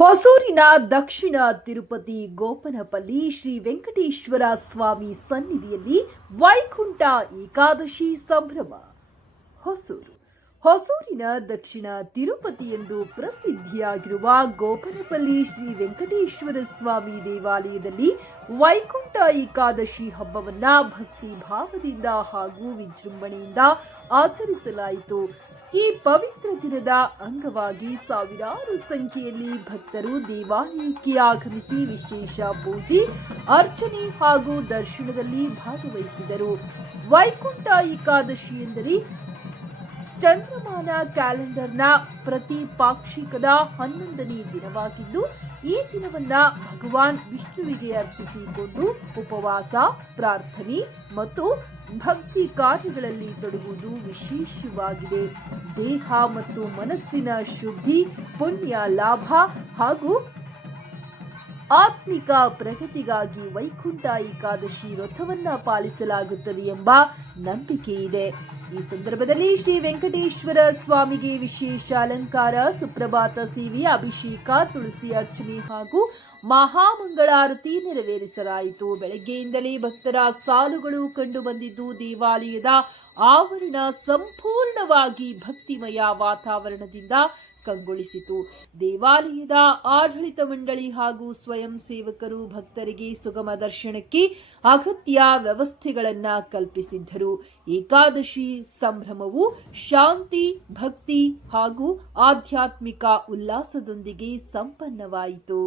ಹೊಸೂರಿನ ದಕ್ಷಿಣ ತಿರುಪತಿ ಗೋಪನಪಲ್ಲಿ ಶ್ರೀ ವೆಂಕಟೇಶ್ವರ ಸ್ವಾಮಿ ಸನ್ನಿಧಿಯಲ್ಲಿ ವೈಕುಂಠ ಏಕಾದಶಿ ಸಂಭ್ರಮ. ಹೊಸೂರಿನ ದಕ್ಷಿಣ ತಿರುಪತಿ ಎಂದು ಪ್ರಸಿದ್ಧಿಯಾಗಿರುವ ಗೋಪನಪಲ್ಲಿ ಶ್ರೀ ವೆಂಕಟೇಶ್ವರ ಸ್ವಾಮಿ ದೇವಾಲಯದಲ್ಲಿ ವೈಕುಂಠ ಏಕಾದಶಿ ಹಬ್ಬವನ್ನ ಭಕ್ತಿ ಭಾವದಿಂದ ಹಾಗೂ ವಿಜೃಂಭಣೆಯಿಂದ ಆಚರಿಸಲಾಯಿತು. ಈ ಪವಿತ್ರ ದಿನದ ಅಂಗವಾಗಿ ಸಾವಿರಾರು ಸಂಖ್ಯೆಯಲ್ಲಿ ಭಕ್ತರು ದೇವಾಲಯಕ್ಕೆ ಆಗಮಿಸಿ ವಿಶೇಷ ಪೂಜೆ, ಅರ್ಚನೆ ಹಾಗೂ ದರ್ಶನದಲ್ಲಿ ಭಾಗವಹಿಸಿದರು. ವೈಕುಂಠ ಏಕಾದಶಿ ಎಂದರೆ ಚಂದ್ರಮಾನ ಕ್ಯಾಲೆಂಡರ್ನ ಪ್ರತಿ ಪಾಕ್ಷಿಕದ 11ನೇ ದಿನವಾಗಿದ್ದು, ಈ ದಿನವನ್ನ ಭಗವಾನ್ ವಿಷ್ಣುವಿಗೆ ಅರ್ಪಿಸಿಕೊಂಡು ಉಪವಾಸ, ಪ್ರಾರ್ಥನೆ ಮತ್ತು ಭಕ್ತಿ ಕಾರ್ಯಗಳಲ್ಲಿ ತೊಡಗುವುದು ವಿಶೇಷವಾಗಿದೆ. ದೇಹ ಮತ್ತು ಮನಸ್ಸಿನ ಶುದ್ಧಿ, ಪುಣ್ಯ ಲಾಭ ಹಾಗೂ ಆತ್ಮಿಕ ಪ್ರಗತಿಗಾಗಿ ವೈಕುಂಠ ಏಕಾದಶಿ ವ್ರತವನ್ನ ಪಾಲಿಸಲಾಗುತ್ತದೆ ಎಂಬ ನಂಬಿಕೆ ಇದೆ. ಈ ಸಂದರ್ಭದಲ್ಲಿ ಶ್ರೀ ವೆಂಕಟೇಶ್ವರ ಸ್ವಾಮಿಗೆ ವಿಶೇಷ ಅಲಂಕಾರ, ಸುಪ್ರಭಾತ ಸೇವೆ, ಅಭಿಷೇಕ, ತುಳಸಿ ಅರ್ಚನೆ ಹಾಗೂ ಮಹಾಮಂಗಳಾರತಿ ನೆರವೇರಿಸಲಾಯಿತು. ಬೆಳಗ್ಗೆಯಿಂದಲೇ ಭಕ್ತರ ಸಾಲುಗಳು ಕಂಡು ಬಂದಿದ್ದು, ದೇವಾಲಯದ ಆವರಣ ಸಂಪೂರ್ಣವಾಗಿ ಭಕ್ತಿಮಯ ವಾತಾವರಣದಿಂದ ಕಂಗೊಳಿಸಿತು. ದೇವಾಲಯದ ಆಡಳಿತ ಮಂಡಳಿ ಹಾಗೂ ಸ್ವಯಂ ಸೇವಕರು ಭಕ್ತರಿಗೆ ಸುಗಮ ದರ್ಶನಕ್ಕೆ ಅಗತ್ಯ ವ್ಯವಸ್ಥೆಗಳನ್ನು ಕಲ್ಪಿಸಿದ್ದರು. ಏಕಾದಶಿ ಸಂಭ್ರಮವು ಶಾಂತಿ, ಭಕ್ತಿ ಹಾಗೂ ಆಧ್ಯಾತ್ಮಿಕ ಉಲ್ಲಾಸದೊಂದಿಗೆ ಸಂಪನ್ನವಾಯಿತು.